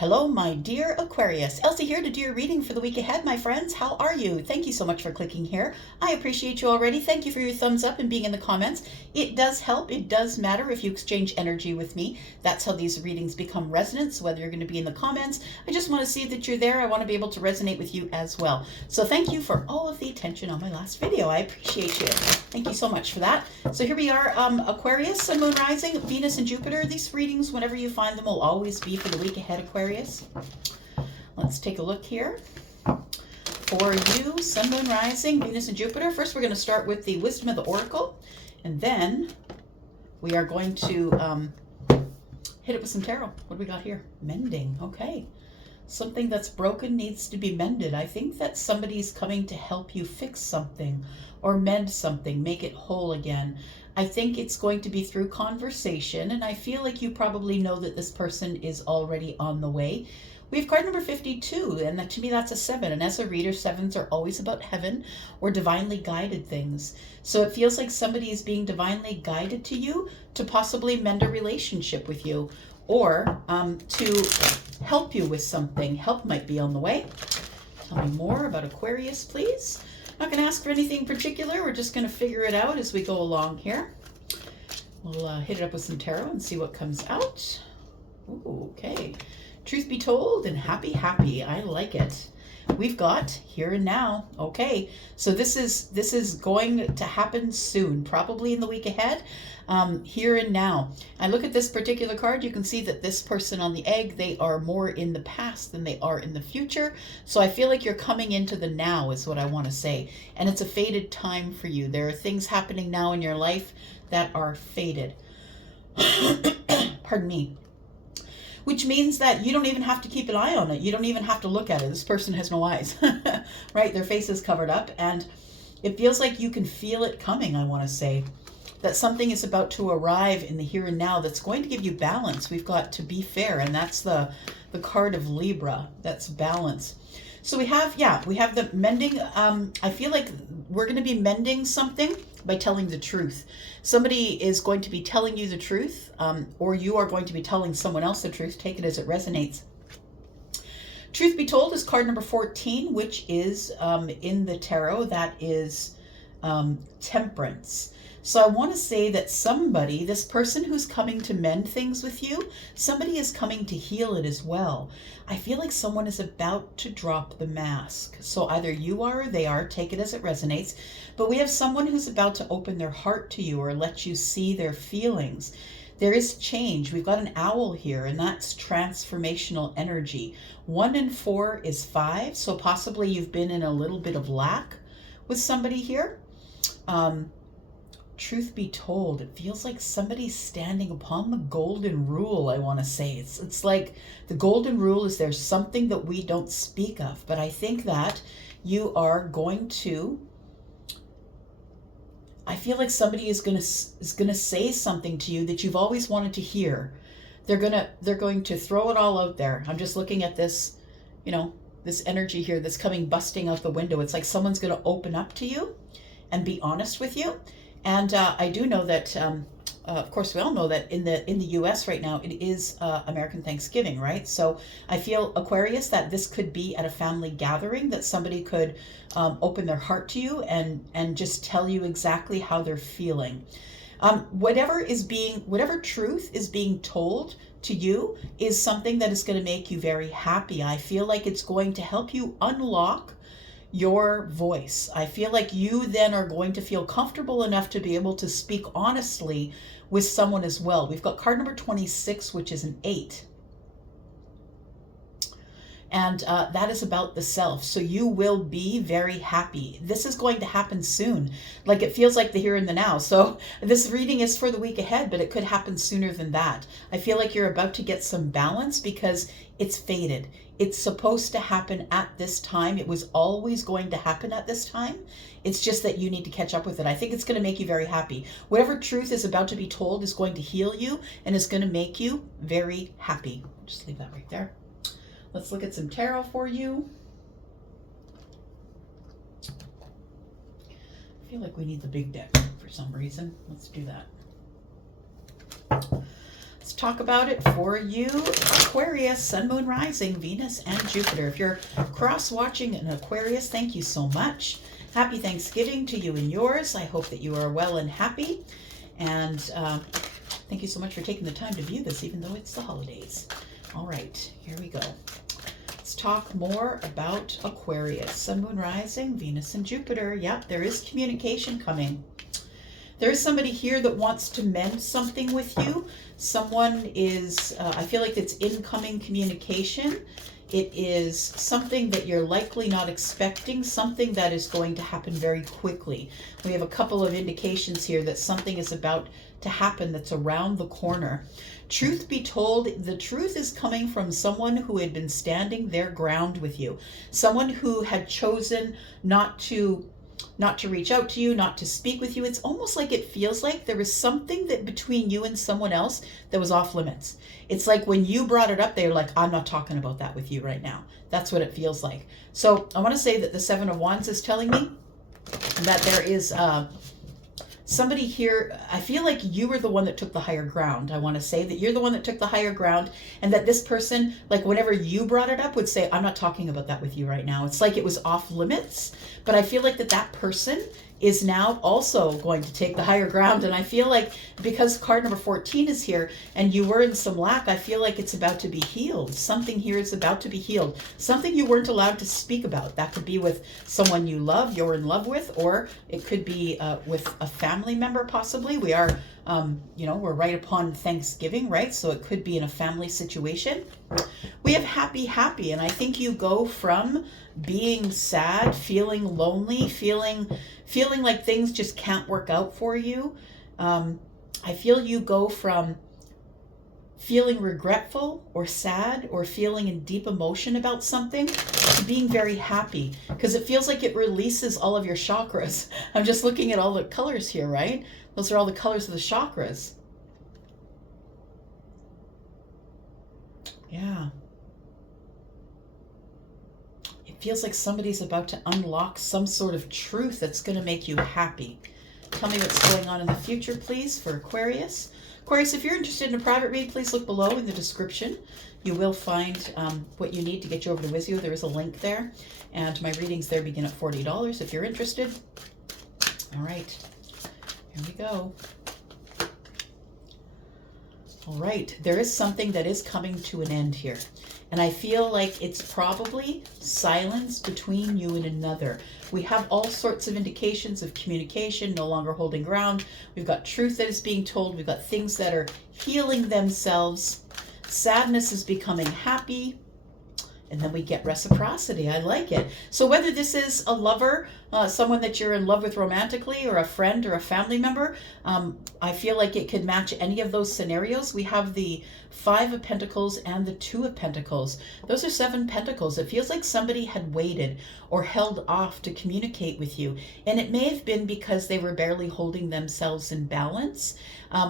Hello, my dear Aquarius. Elsie here to do your reading for the week ahead, my friends. How are you? Thank you so much for clicking here. I appreciate you already. Thank you for your thumbs up and being in the comments. It does help. It does matter if you exchange energy with me. That's how these readings become resonance, whether you're going to be in the comments. I just want to see that you're there. I want to be able to resonate with you as well. So thank you for all of the attention on my last video. I appreciate you. Thank you so much for that. So here we are, Aquarius, Sun, Moon, Rising, Venus, and Jupiter. These readings, whenever you find them, will always be for the week ahead, Aquarius. Let's take a look here for you, Sun, Moon, Rising, Venus, and Jupiter. First, we're going to start with the Wisdom of the Oracle, and then we are going to hit it with some tarot. What do we got here? Mending. Okay. Something that's broken needs to be mended. I think that somebody's coming to help you fix something or mend something, make it whole again. I think it's going to be through conversation, and I feel like you probably know that this person is already on the way. We have card number 52, and to me that's a 7. And as a reader, 7s are always about heaven or divinely guided things. So it feels like somebody is being divinely guided to you to possibly mend a relationship with you, or to help you with something. Help might be on the way. Tell me more about Aquarius, please. Not going to ask for anything particular. We're just going to figure it out as we go along here. We'll hit it up with some tarot and see what comes out. Ooh, okay. Truth be told and happy, happy. I like it. We've got here and now. Okay, so this is going to happen soon, probably in the week ahead. Here and now. I look at this particular card, you can see that this person on the egg, they are more in the past than they are in the future. So I feel like you're coming into the now is what I want to say. And it's a faded time for you. There are things happening now in your life that are faded. Pardon me. Which means that you don't even have to keep an eye on it. You don't even have to look at it. This person has no eyes, right? Their face is covered up, and it feels like you can feel it coming, I want to say. That something is about to arrive in the here and now that's going to give you balance. We've got to be fair, and that's the card of Libra. That's balance. So we have the mending. I feel like we're going to be mending something by telling the truth. Somebody is going to be telling you the truth, or you are going to be telling someone else the truth. Take it as it resonates. Truth be told is card number 14, which is in the tarot. That is temperance. So I want to say that somebody, this person who's coming to mend things with you, somebody is coming to heal it as well. I feel like someone is about to drop the mask. So either you are or they are, take it as it resonates. But we have someone who's about to open their heart to you or let you see their feelings. There is change. We've got an owl here, and that's transformational energy. 1 and 4 is 5. So possibly you've been in a little bit of lack with somebody here. Truth be told, it feels like somebody's standing upon the golden rule, I want to say. It's like the golden rule is there's something that we don't speak of. But I think that you are going to, I feel like somebody is going to say something to you that you've always wanted to hear. They're going to throw it all out there. I'm just looking at this, this energy here that's coming busting out the window. It's like someone's going to open up to you and be honest with you. And I do know that, of course, we all know that in the U.S. right now, it is American Thanksgiving, right? So I feel, Aquarius, that this could be at a family gathering, that somebody could open their heart to you and just tell you exactly how they're feeling. Whatever truth is being told to you is something that is going to make you very happy. I feel like it's going to help you unlock your voice. I feel like you then are going to feel comfortable enough to be able to speak honestly with someone as well. We've got card number 26, which is an 8. And that is about the self. So you will be very happy. This is going to happen soon. Like it feels like the here and the now. So this reading is for the week ahead, but it could happen sooner than that. I feel like you're about to get some balance because it's faded. It's supposed to happen at this time. It was always going to happen at this time. It's just that you need to catch up with it. I think it's going to make you very happy. Whatever truth is about to be told is going to heal you and is going to make you very happy. Just leave that right there. Let's look at some tarot for you. I feel like we need the big deck for some reason. Let's do that. Let's talk about it for you, Aquarius, Sun, Moon, Rising, Venus, and Jupiter. If you're cross-watching an Aquarius, thank you so much. Happy Thanksgiving to you and yours. I hope that you are well and happy. And thank you so much for taking the time to view this, even though it's the holidays. All right, here we go. Let's talk more about Aquarius, Sun, Moon, Rising, Venus, and Jupiter. Yep, there is communication coming. There is somebody here that wants to mend something with you. Someone is, I feel like it's incoming communication. It is something that you're likely not expecting, something that is going to happen very quickly. We have a couple of indications here that something is about to happen that's around the corner. Truth be told, the truth is coming from someone who had been standing their ground with you. Someone who had chosen not to reach out to you, not to speak with you. It's almost like it feels like there was something that between you and someone else that was off limits. It's like when you brought it up, they're like, I'm not talking about that with you right now. That's what it feels like. So I want to say that the Seven of Wands is telling me that there is somebody here. I feel like you were the one that took the higher ground. I want to say that you're the one that took the higher ground, and that this person, like whenever you brought it up, would say, I'm not talking about that with you right now. It's like it was off limits, but I feel like that person is now also going to take the higher ground. And I feel like because card number 14 is here and you were in some lack, I feel like it's about to be healed. Something here is about to be healed. Something you weren't allowed to speak about. That could be with someone you love, you're in love with, or it could be with a family member possibly. We are, we're right upon Thanksgiving, right? So it could be in a family situation. We have happy, and I think you go from being sad, feeling lonely, feeling like things just can't work out for you. I feel you go from feeling regretful or sad or feeling in deep emotion about something to being very happy, because it feels like it releases all of your chakras. I'm just looking at all the colors here, right? Those are all the colors of the chakras. Yeah. It feels like somebody's about to unlock some sort of truth that's going to make you happy. Tell me what's going on in the future, please, for Aquarius. Aquarius, if you're interested in a private read, please look below in the description. You will find what you need to get you over to Wizio. There is a link there. And my readings there begin at $40 if you're interested. All right. Here we go. All right, there is something that is coming to an end here. And I feel like it's probably silence between you and another. We have all sorts of indications of communication no longer holding ground. We've got truth that is being told. We've got things that are healing themselves. Sadness is becoming happy. And then we get reciprocity. I like it. So whether this is a lover, someone that you're in love with romantically, or a friend or a family member, I feel like it could match any of those scenarios. We have the Five of Pentacles and the Two of Pentacles. Those are 7 pentacles. It feels like somebody had waited or held off to communicate with you. And it may have been because they were barely holding themselves in balance.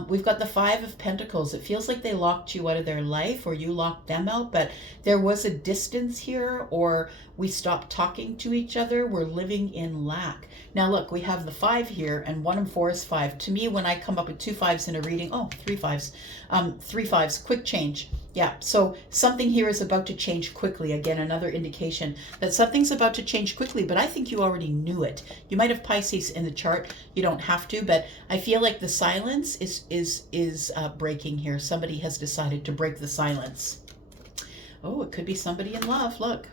We've got the Five of Pentacles. It feels like they locked you out of their life, or you locked them out, but there was a distance here, or we stopped talking to each other. We're living in lack. Now look, we have the 5 here, and 1 and 4 is 5. To me, when I come up with 2 5s in a reading, 3 5s, 3 5s, quick change. Yeah, so something here is about to change quickly. Again, another indication that something's about to change quickly, but I think you already knew it. You might have Pisces in the chart. You don't have to, but I feel like the silence is breaking here. Somebody has decided to break the silence. Oh, it could be somebody in love. Look,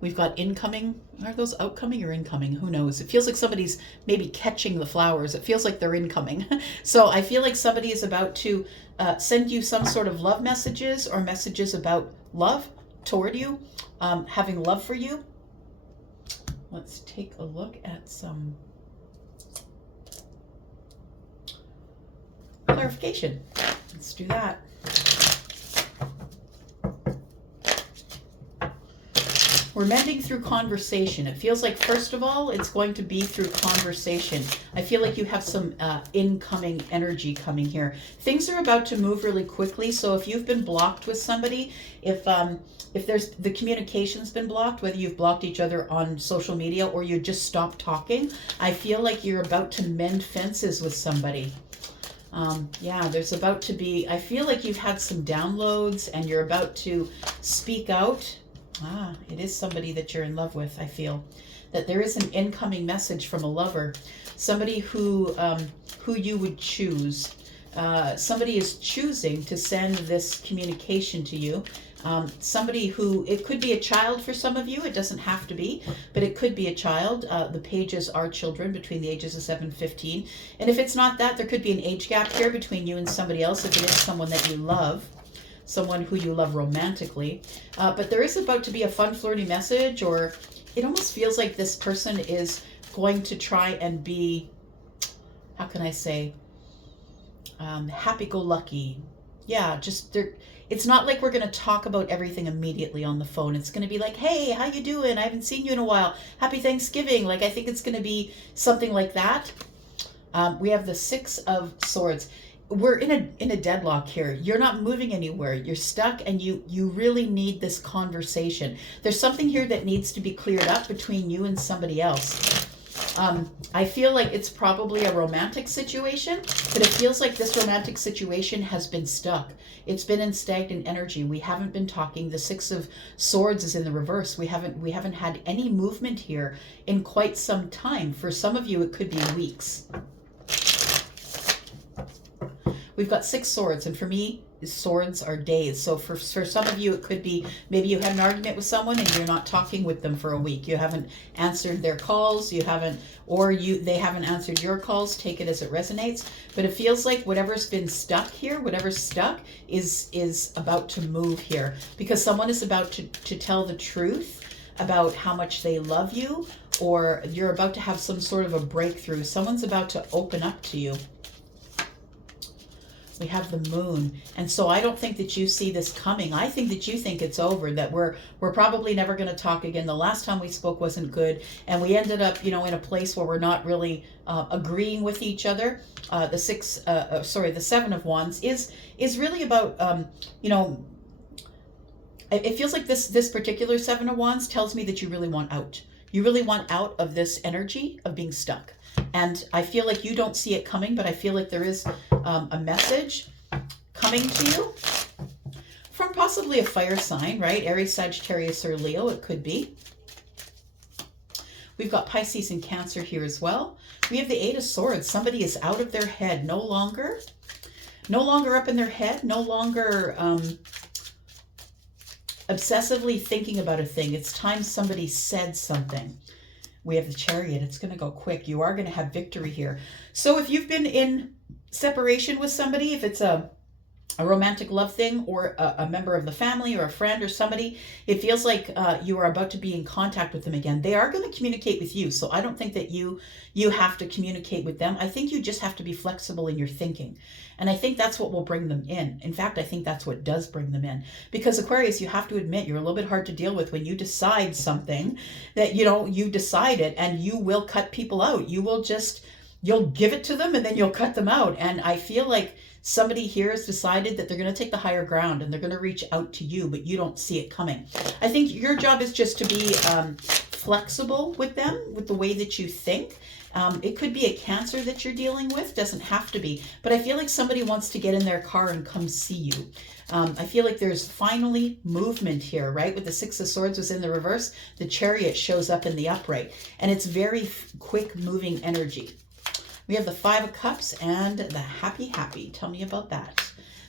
we've got incoming. Are those outcoming or incoming? Who knows? It feels like somebody's maybe catching the flowers. It feels like they're incoming. So I feel like somebody is about to send you some sort of love messages, or messages about love toward you, having love for you. Let's take a look at some clarification. Let's do that. We're mending through conversation. It feels like, first of all, it's going to be through conversation. I feel like you have some incoming energy coming here. Things are about to move really quickly. So if you've been blocked with somebody, if there's the communication's been blocked, whether you've blocked each other on social media or you just stopped talking, I feel like you're about to mend fences with somebody. Yeah, there's about to be, I feel like you've had some downloads and you're about to speak out. It is somebody that you're in love with, I feel. That there is an incoming message from a lover. Somebody who you would choose. Somebody is choosing to send this communication to you. Somebody who, it could be a child for some of you, it doesn't have to be, but it could be a child. The pages are children between the ages of 7 and 15. And if it's not that, there could be an age gap here between you and somebody else if it is someone that you love, someone who you love romantically. But there is about to be a fun, flirty message, or it almost feels like this person is going to try and be, how can I say, happy-go-lucky. Yeah, just it's not like we're going to talk about everything immediately on the phone. It's going to be like, hey, how you doing? I haven't seen you in a while. Happy Thanksgiving. Like, I think it's going to be something like that. We have the 6 of Swords. We're in a deadlock here. You're not moving anywhere. You're stuck, and you really need this conversation. There's something here that needs to be cleared up between you and somebody else. I feel like it's probably a romantic situation, but it feels like this romantic situation has been stuck. It's been in stagnant energy. We haven't been talking. The 6 of Swords is in the reverse. We haven't had any movement here in quite some time. For some of you, it could be weeks. We've got 6 swords, and for me, swords are days. So for some of you, it could be maybe you had an argument with someone and you're not talking with them for a week. You haven't answered their calls, they haven't answered your calls. Take it as it resonates. But it feels like whatever's been stuck here, whatever's stuck is about to move here, because someone is about to tell the truth about how much they love you, or you're about to have some sort of a breakthrough. Someone's about to open up to you. We have the Moon. And so I don't think that you see this coming. I think that you think it's over, that we're probably never going to talk again. The last time we spoke wasn't good, and we ended up, in a place where we're not really agreeing with each other. The 7 of Wands is really about, it feels like this particular 7 of Wands tells me that you really want out. You really want out of this energy of being stuck. And I feel like you don't see it coming, but I feel like there is a message coming to you from possibly a fire sign, right? Aries, Sagittarius, or Leo, it could be. We've got Pisces and Cancer here as well. We have the 8 of Swords. Somebody is out of their head, no longer up in their head, no longer obsessively thinking about a thing. It's time somebody said something. We have the Chariot. It's going to go quick. You are going to have victory here. So if you've been in separation with somebody, if it's a romantic love thing, or a member of the family or a friend or somebody, it feels like you are about to be in contact with them again. They are going to communicate with you. So I don't think that you have to communicate with them. I think you just have to be flexible in your thinking. And I think that's what will bring them in. In fact, I think that's what does bring them in. Because Aquarius, you have to admit, you're a little bit hard to deal with when you decide something that, you decided, and you will cut people out. You'll give it to them and then you'll cut them out. And I feel like somebody here has decided that they're going to take the higher ground and they're going to reach out to you, but you don't see it coming. I think your job is just to be flexible with them, with the way that you think. It could be a Cancer that you're dealing with, doesn't have to be, but I feel like somebody wants to get in their car and come see you. I feel like there's finally movement here, right? With the 6 of Swords was in the reverse, the Chariot shows up in the upright, and it's very quick moving energy. We have the 5 of Cups and the Happy. Tell me about that.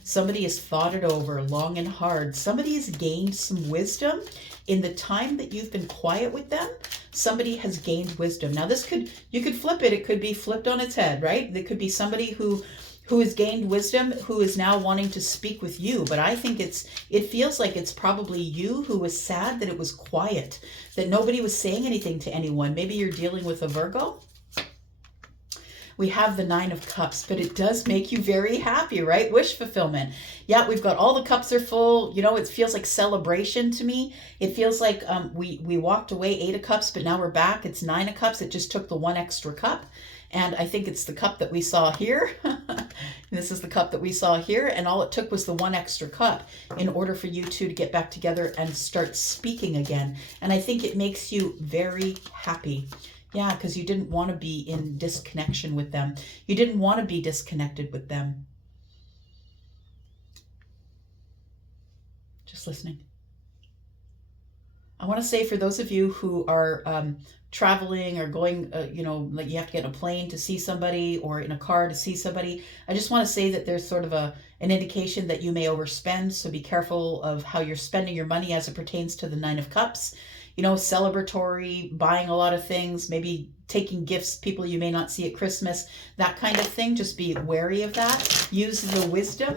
Somebody has thought it over long and hard. Somebody has gained some wisdom in the time that you've been quiet with them. Somebody has gained wisdom. Now you could flip it. It could be flipped on its head, right? There could be somebody who has gained wisdom, who is now wanting to speak with you. But I think it feels like it's probably you who was sad that it was quiet, that nobody was saying anything to anyone. Maybe you're dealing with a Virgo. We have the 9 of Cups, but it does make you very happy, right? Wish fulfillment. Yeah, we've got all the cups are full. It feels like celebration to me. It feels like we walked away 8 of Cups, but now we're back. It's 9 of Cups. It just took the 1 extra cup. And I think it's the cup that we saw here. This is the cup that we saw here. And all it took was the 1 extra cup in order for you two to get back together and start speaking again. And I think it makes you very happy. Yeah, because you didn't want to be in disconnection with them. You didn't want to be disconnected with them. Just listening. I want to say for those of you who are traveling or going, like you have to get in a plane to see somebody or in a car to see somebody, I just want to say that there's sort of an indication that you may overspend. So be careful of how you're spending your money as it pertains to the Nine of Cups. Celebratory, buying a lot of things, maybe taking gifts, people you may not see at Christmas, that kind of thing. Just be wary of that. Use the wisdom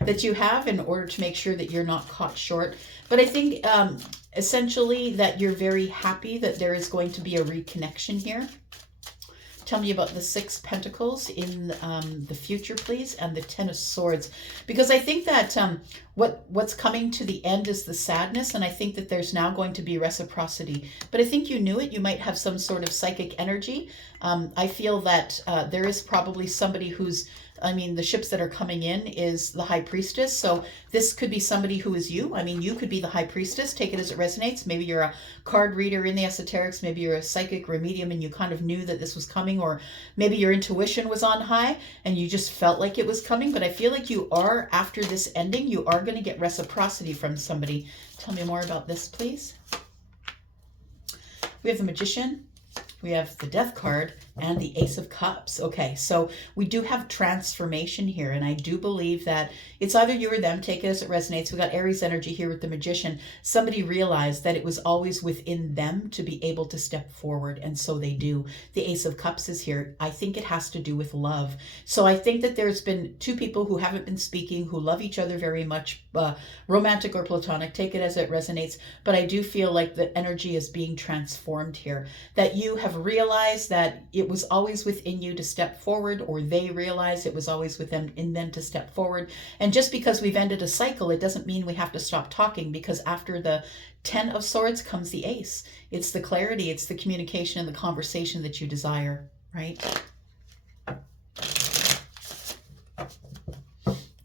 that you have in order to make sure that you're not caught short. But I think essentially that you're very happy that there is going to be a reconnection here. Tell me about the Six Pentacles in the future, please, and the Ten of Swords. Because I think that what's coming to the end is the sadness, and I think that there's now going to be reciprocity. But I think you knew it. You might have some sort of psychic energy. I feel that there is probably somebody who's, the ships that are coming in is the High Priestess. So this could be somebody who is you. You could be the High Priestess. Take it as it resonates. Maybe you're a card reader in the esoterics. Maybe you're a psychic or a medium and you kind of knew that this was coming, or maybe your intuition was on high and you just felt like it was coming. But I feel like you are, after this ending, you are going to get reciprocity from somebody. Tell me more about this, please. We have the Magician. We have the Death card and the Ace of Cups. Okay, so we do have transformation here, and I do believe that it's either you or them. Take it as it resonates. We got Aries energy here with the Magician. Somebody realized that it was always within them to be able to step forward, and so they do. The Ace of Cups is here. I think it has to do with love. So I think that there's been two people who haven't been speaking, who love each other very much, romantic or platonic. Take it as it resonates. But I do feel like the energy is being transformed here, that you have realized that it was always within you to step forward, or they realized it was always within them to step forward. And just because we've ended a cycle, it doesn't mean we have to stop talking, because after the Ten of Swords comes the Ace. It's the clarity, it's the communication and the conversation that you desire, right?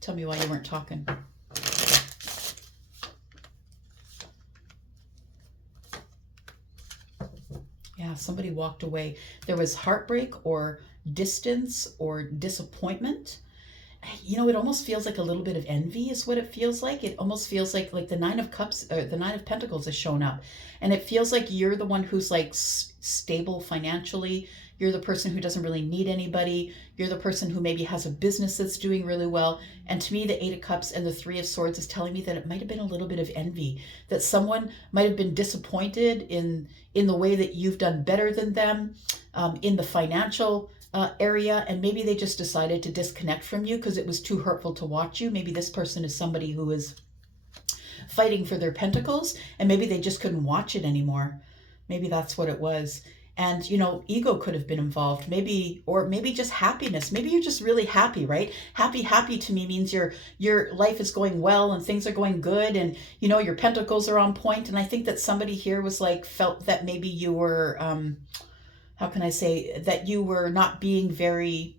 Tell me why you weren't talking. Yeah, somebody walked away. There was heartbreak or distance or disappointment. It almost feels like a little bit of envy is what it feels like. It almost feels like the Nine of Cups, or the Nine of Pentacles has shown up. And it feels like you're the one who's like stable financially. You're the person who doesn't really need anybody. You're the person who maybe has a business that's doing really well. And to me, the Eight of Cups and the Three of Swords is telling me that it might have been a little bit of envy, that someone might have been disappointed in the way that you've done better than them, in the financial area, and maybe they just decided to disconnect from you because it was too hurtful to watch you. Maybe this person is somebody who is fighting for their pentacles, and maybe they just couldn't watch it anymore. Maybe that's what it was. And ego could have been involved, or maybe just happiness. Maybe you're just really happy, right? Happy to me means your life is going well and things are going good, and your pentacles are on point. And I think that somebody here was felt that maybe you were how can I say, that you were not being very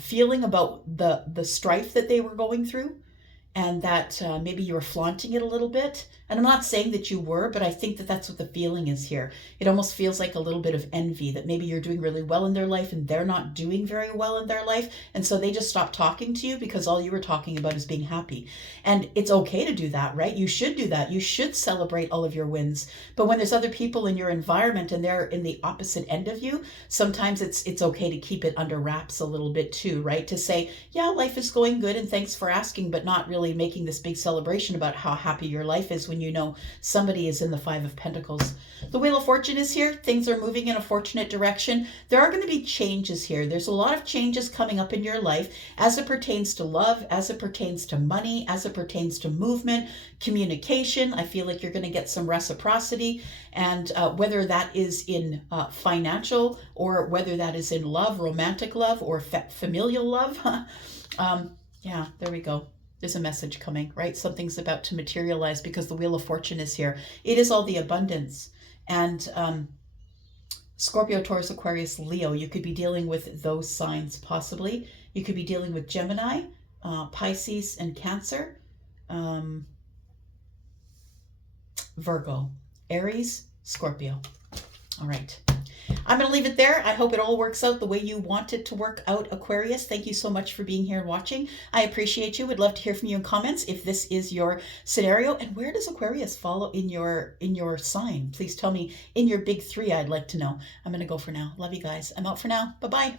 feeling about the strife that they were going through, and that maybe you were flaunting it a little bit. And I'm not saying that you were, but I think that that's what the feeling is here. It almost feels like a little bit of envy, that maybe you're doing really well in their life and they're not doing very well in their life. And so they just stopped talking to you because all you were talking about is being happy. And it's okay to do that, right? You should do that. You should celebrate all of your wins. But when there's other people in your environment and they're in the opposite end of you, sometimes it's okay to keep it under wraps a little bit too, right? To say, yeah, life is going good and thanks for asking, but not really making this big celebration about how happy your life is when somebody is in the Five of Pentacles. The Wheel of Fortune is here. Things are moving in a fortunate direction. There are going to be changes here. There's a lot of changes coming up in your life as it pertains to love, as it pertains to money, as it pertains to movement, communication. I feel like you're going to get some reciprocity, and whether that is in financial, or whether that is in love, romantic love, or familial love. Yeah, there we go. There's a message coming, right? Something's about to materialize because the Wheel of Fortune is here. It is all the abundance. And Scorpio, Taurus, Aquarius, Leo, you could be dealing with those signs possibly. You could be dealing with Gemini, Pisces, and Cancer. Virgo, Aries, Scorpio. All right. I'm going to leave it there. I hope it all works out the way you want it to work out, Aquarius. Thank you so much for being here and watching. I appreciate you. Would love to hear from you in comments if this is your scenario. And where does Aquarius follow in your sign? Please tell me in your big three. I'd like to know. I'm going to go for now. Love you guys. I'm out for now. Bye-bye.